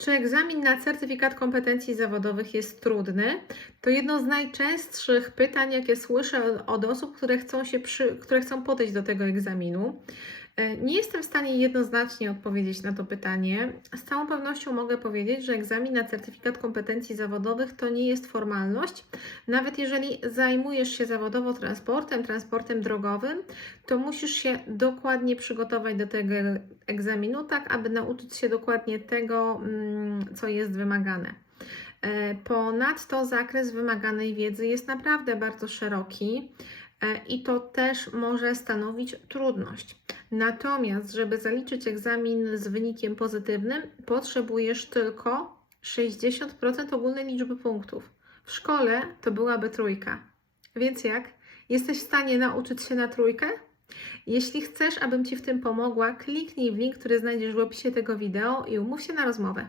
Czy egzamin na certyfikat kompetencji zawodowych jest trudny? To jedno z najczęstszych pytań, jakie słyszę od osób, które chcą, się przy, które chcą podejść do tego egzaminu. E, Nie jestem w stanie jednoznacznie odpowiedzieć na to pytanie. Z całą pewnością mogę powiedzieć, że egzamin na certyfikat kompetencji zawodowych to nie jest formalność. Nawet jeżeli zajmujesz się zawodowo transportem, transportem drogowym, to musisz się dokładnie przygotować do tego egzaminu, tak aby nauczyć się dokładnie tego, mm, co jest wymagane. E, Ponadto zakres wymaganej wiedzy jest naprawdę bardzo szeroki i to też może stanowić trudność. Natomiast, żeby zaliczyć egzamin z wynikiem pozytywnym, potrzebujesz tylko 60% ogólnej liczby punktów. W szkole to byłaby trójka. Więc jak? Jesteś w stanie nauczyć się na trójkę? Jeśli chcesz, abym Ci w tym pomogła, kliknij w link, który znajdziesz w opisie tego wideo i umów się na rozmowę.